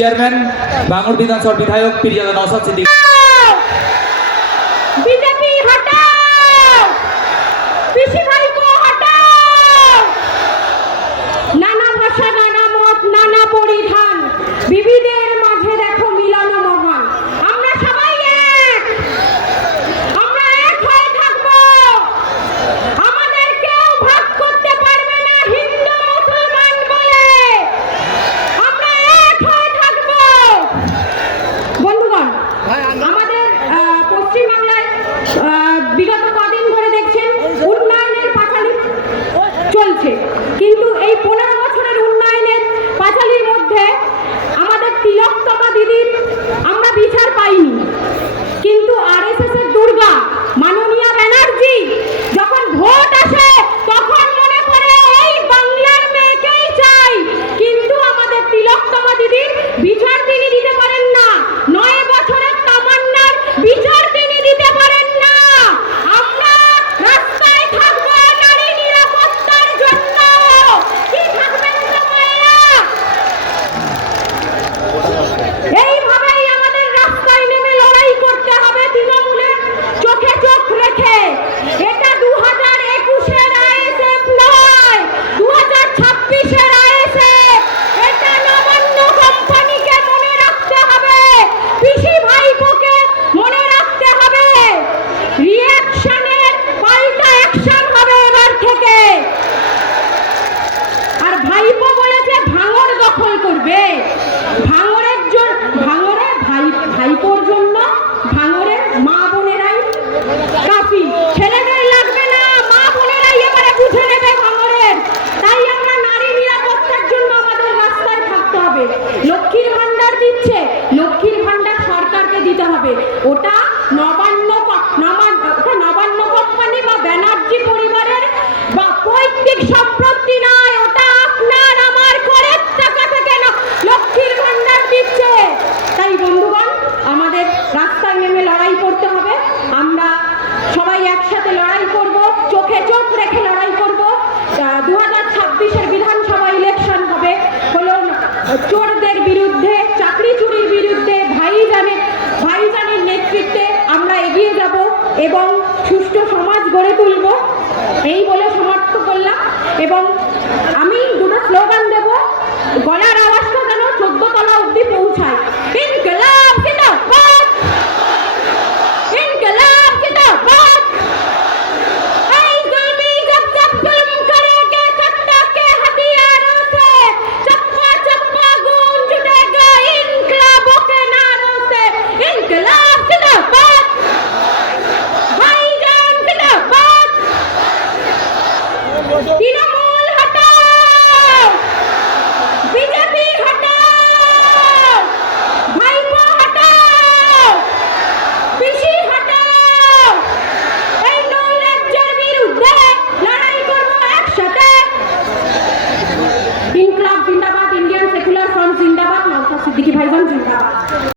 Chairman ভাঙড় বিধানসভার বিধায়ক পিরিয়াদা নওসাদ সিদ্দিক। গল্পকে মনে রাখতে হবে। রিয়াকশনের পাল্টা অ্যাকশন হবে এবার থেকে। আর ভাইপো বলেছে, ভাঙর দখল করবে। ভাঙরের জন্য ভাঙরে ভাই ভাইপোর জন্য ভাঙরের মা বোনেরাই কাফি। ছেলেদের লাগবে না, মা বোনেরাই এবারে বুঝে নেবে ভাঙরের। তাই আমরা নারী নিরাপত্তার জন্য আমাদের রাস্তায় থাকতে হবে। লক্ষ্মীর ভান্ডার দিচ্ছে, লক্ষ্মীর ভান্ডার দিতে হবে। ওটা নবান্ন নবান্ন কোম্পানি বা ব্যানার্জি পরিবারের বা পৈতৃক সম্পত্তি নয়, ওটা আপনার আমার করের টাকা থেকে লক্ষ্মীর ভান্ডার দিচ্ছে। তাই বন্ধুগণ, আমাদের রাস্তায় নেমে লড়াই করতে হবে। আমরা সবাই একসাথে লড়াই করব। এবং সুষ্ঠু সমাজ গড়ে তুলব। এই বলে সমাপ্ত করলাম। এবং আমি